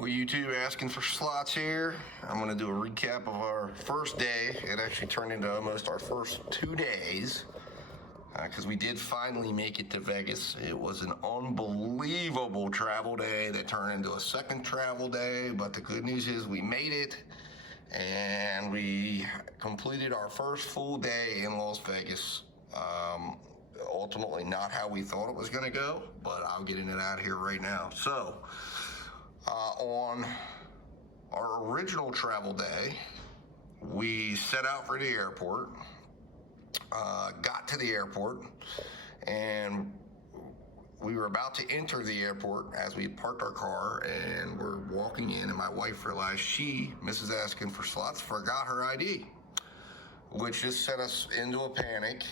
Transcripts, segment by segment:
Well, YouTube asking for slots here. I'm going to do a recap of our first day. It actually turned into almost our first 2 days because we did finally make it to Vegas. It was an unbelievable travel day that turned into a second travel day, but the good news is we made it and we completed our first full day in Las Vegas. Ultimately not how we thought it was going to go, but I'll get into that here right now. So, on our original travel day, we set out for the airport, got to the airport, and we were about to enter the airport as we parked our car and we're walking in, and my wife realized Mrs. Asking for Slots, forgot her ID, which just set us into a panic.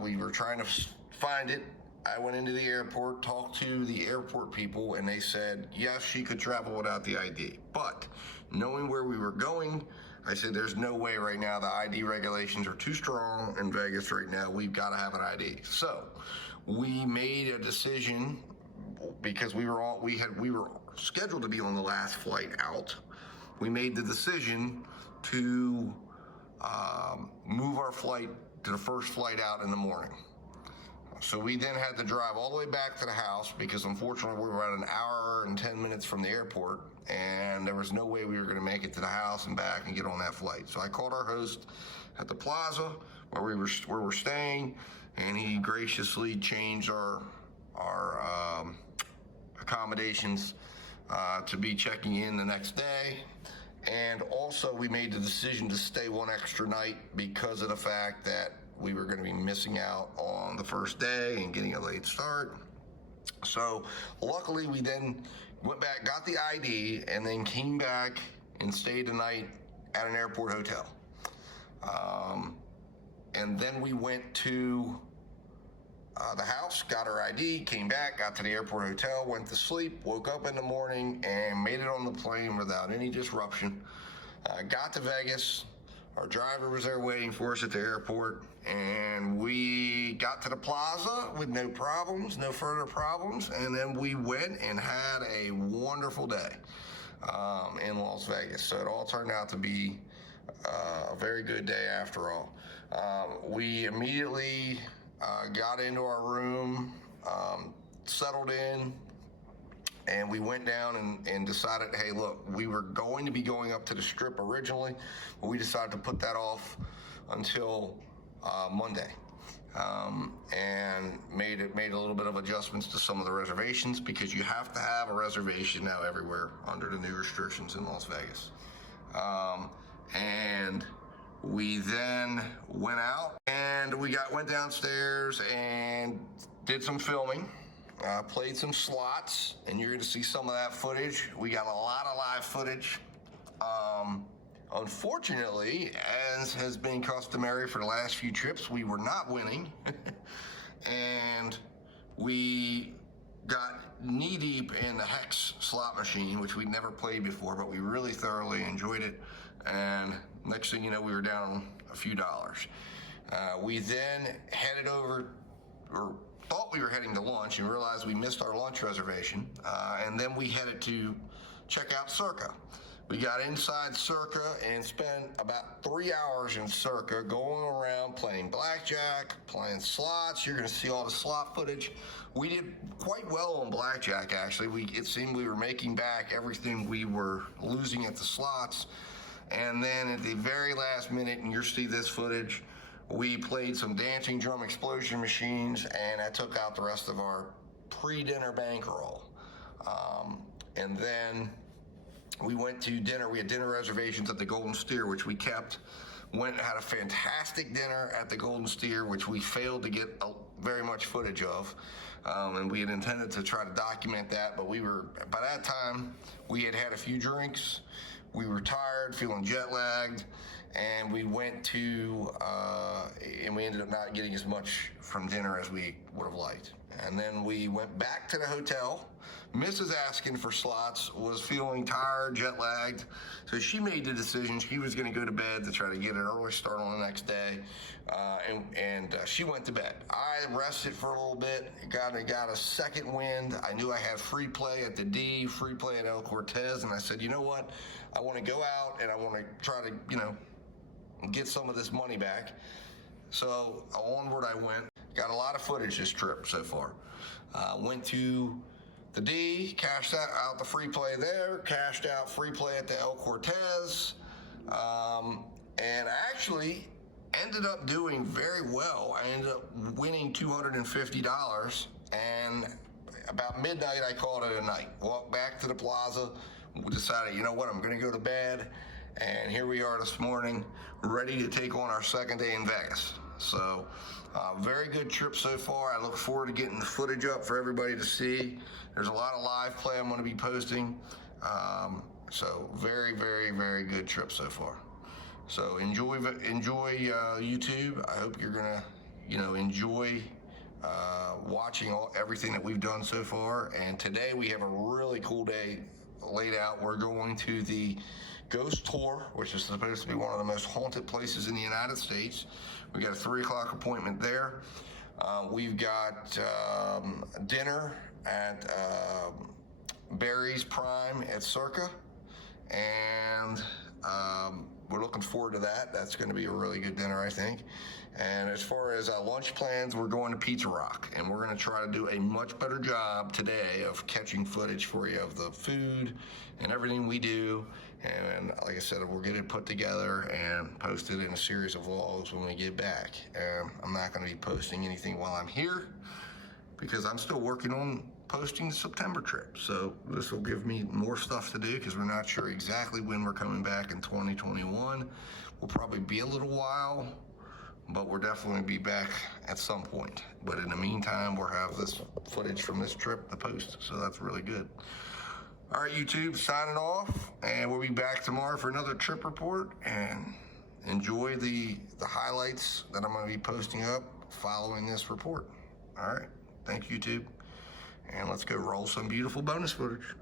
We were trying to find it. I went into the airport, talked to the airport people, and they said, yes, she could travel without the ID. But knowing where we were going, I said, there's no way right now. The ID regulations are too strong in Vegas right now. We've got to have an ID. So we made a decision because we were scheduled to be on the last flight out. We made the decision to move our flight to the first flight out in the morning. So we then had to drive all the way back to the house because unfortunately we were about an hour and 10 minutes from the airport and there was no way we were going to make it to the house and back and get on that flight. So I called our host at the plaza where we're staying, and he graciously changed our accommodations to be checking in the next day. And also we made the decision to stay one extra night because of the fact that we were going to be missing out on the first day and getting a late start. So luckily we then went back, got the ID, and then came back and stayed the night at an airport hotel. And then we went to the house, got our ID, came back, got to the airport hotel, went to sleep, woke up in the morning, and made it on the plane without any disruption. Got to Vegas. Our driver was there waiting for us at the airport, and we got to the plaza with no problems, no further problems, and then we went and had a wonderful day in Las Vegas. So it all turned out to be a very good day after all. We immediately got into our room, settled in, and we went down and decided, hey, look, we were going to be going up to the Strip originally, but we decided to put that off until Monday, and made a little bit of adjustments to some of the reservations because you have to have a reservation now everywhere under the new restrictions in Las Vegas. And we then went out and went downstairs and did some filming. Played some slots, and you're going to see some of that footage. We got a lot of live footage. Unfortunately, as has been customary for the last few trips, we were not winning. And we got knee-deep in the Hex slot machine, which we'd never played before, but we really thoroughly enjoyed it. And next thing you know, we were down a few dollars. We then headed over, or thought we were heading to lunch, and realized we missed our lunch reservation, and then we headed to check out Circa. We got inside Circa and spent about 3 hours in Circa going around playing blackjack, playing slots. You're going to see all the slot footage. We did quite well on blackjack, actually. It seemed we were making back everything we were losing at the slots. And then at the very last minute, and you'll see this footage, we played some dancing drum explosion machines, and I took out the rest of our pre-dinner bankroll. And then we went to dinner. We had dinner reservations at the Golden Steer, which we kept. Went and had a fantastic dinner at the Golden Steer, which we failed to get very much footage of. And we had intended to try to document that, but by that time, we had had a few drinks. We were tired, feeling jet lagged, and we went to, and we ended up not getting as much from dinner as we would have liked. And then we went back to the hotel. Mrs. Asking for Slots was feeling tired, jet lagged, so she made the decision she was going to go to bed to try to get an early start on the next day. And and she went to bed. I rested for a little bit, got a second wind. I knew I had free play at the D, free play at El Cortez, and I said, you know what? I want to go out and I want to try to, get some of this money back. So onward I went. Got a lot of footage this trip so far. Went to the D, cashed out the free play there, cashed out free play at the El Cortez, and actually ended up doing very well. I ended up winning $250, and about midnight I called it a night. Walked back to the plaza, decided, you know what, I'm gonna go to bed, and here we are this morning, ready to take on our second day in Vegas. So, very good trip so far. I look forward to getting the footage up for everybody to see. There's a lot of live play I'm going to be posting. So, very, very, very good trip so far. So, enjoy YouTube. I hope you're going to, enjoy watching everything that we've done so far. And today we have a really cool day laid out. We're going to the Ghost Tour, which is supposed to be one of the most haunted places in the United States. We got a 3 o'clock appointment there. We've got dinner at Barry's Prime at Circa, and we're looking forward to that. That's going to be a really good dinner, I think. And as far as lunch plans, we're going to Pizza Rock, and we're going to try to do a much better job today of catching footage for you of the food and everything we do. And like I said, we'll get it put together and posted in a series of vlogs when we get back. I'm not going to be posting anything while I'm here because I'm still working on posting the September trip. So this will give me more stuff to do because we're not sure exactly when we're coming back in 2021. We'll probably be a little while, but we'll definitely be back at some point. But in the meantime, we'll have this footage from this trip to post. So that's really good. All right, YouTube, signing off, and we'll be back tomorrow for another trip report, and enjoy the highlights that I'm going to be posting up following this report. All right, thank you, YouTube, and let's go roll some beautiful bonus footage.